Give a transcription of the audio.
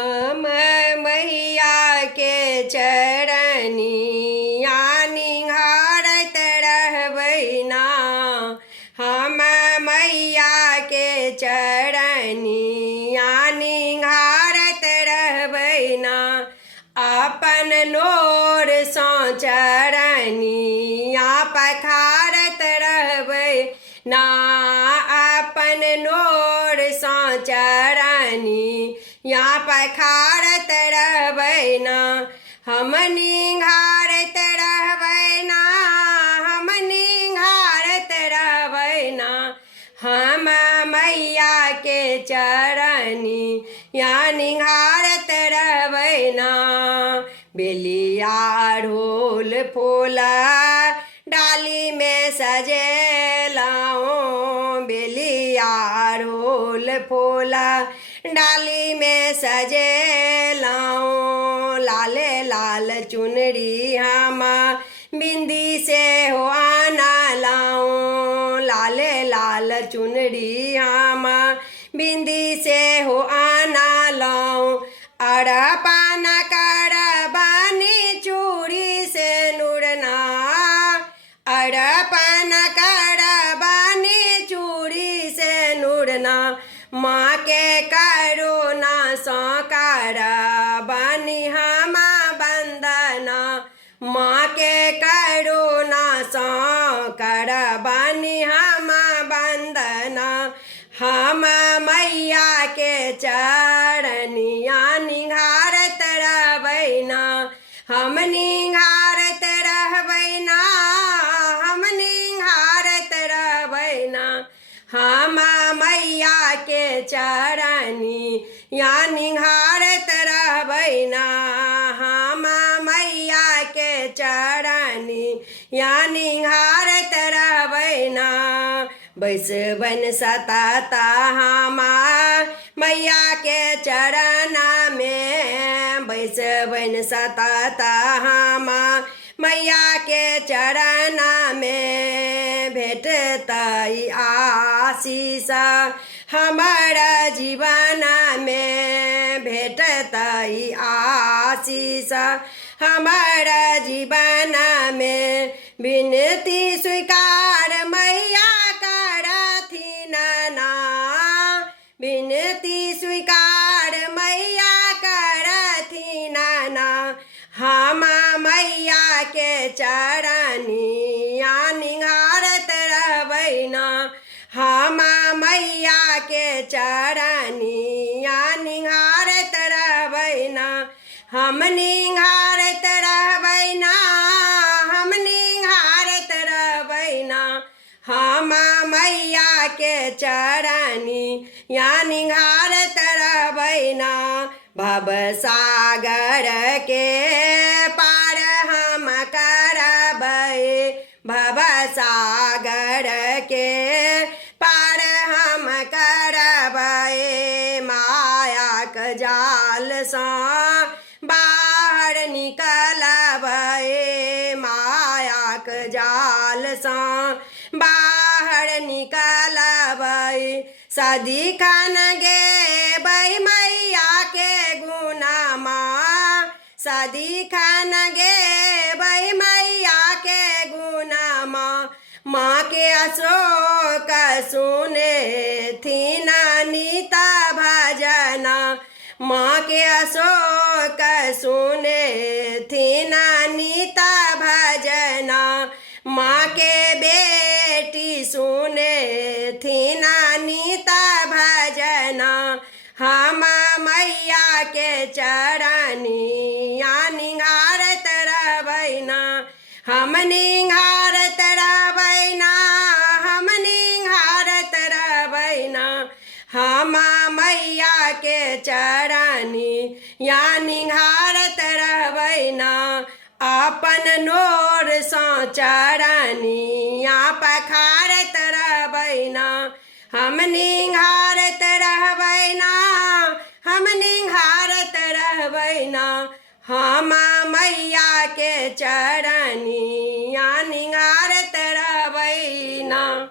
हम मैया के चरनिया निहारत रहबै ना। हम मैया के चरनिया निहारत रहबै ना। अपन नोर सँ चरनिया पखारत रहबै ना। अपन नोर सँ चरनिया पखारत रहबै ना। हम निहारत रहबै ना। हम निहारत रहबै ना। हम मैया के चरनिया निहारत रहबै ना। बेलिया अड़हुल फूल डाली में सजेलहुँ। बेलिया अड़हुल फूल डाली में सजेलहुँ। लाले लाल चुनरी हम बिंदी से हो आनलहुँ। लाले लाल चुनरी हम बिंदी से हो आनलहुँ। अरपन करबनि चूड़ी से नुरना। अरपन करबनि चूड़ी से नुरना। माँ के करुणा सँ करबनि हम वंदना। माँ के करुणा सँ करबनि हम वंदना। हम मैया के चरनिया निहारत रहबै ना। हम निहारत रहबै ना। हम निहारत रहबै ना। हम मैया के चरनिया निहारत रहबै ना। हम मैया के चरनिया निहारत रहबै ना। बैसबनि सतत हम मैया के चरण में। बैसबनि सतत हम मैया के चरण में। भेटतै आशीष हमर जीवन में। भेटतै आशीष हमर जीवन में। विनती स्वीकार मैया करथिन ना। विनती स्वीकार मैया करथिन ना। हम मैया के चरनिया निहारत रहबै ना। हम मैया के चरनिया निहारत रहबै ना। हम निहारत रहबै ना। हम निहारत रहबै ना। हम मैया के चरनिया निहारत रहबै ना। भवसागर के पार हम करबै। भवसागर के पार हम करबै। मायाक जाल सँ बाहर निकलबै। मायाक जाल सँ बाहर निकलबै। सदिखन गेबै मैया के गुणमा। सदिखन गेबै मैया के गुणमा। माँ के अशोक सुनेथिन नित भजन। माँ के अशोक सुनेथिन नित भजन। माँ के बेटी सुनेथिन नित भजन। हम मैया के चरनिया निहारत रहबै ना। हम निहारत रहबै ना। हम निहारत रहबै ना। हम मैया के चरनिया निहारत रहबै ना। अपन नोर सँ चरनिया पखारत रहबै ना। हम निहारत रहबै ना। हम निहारत रहबै ना। हम मैया के चरनिया निहारत रहबै ना।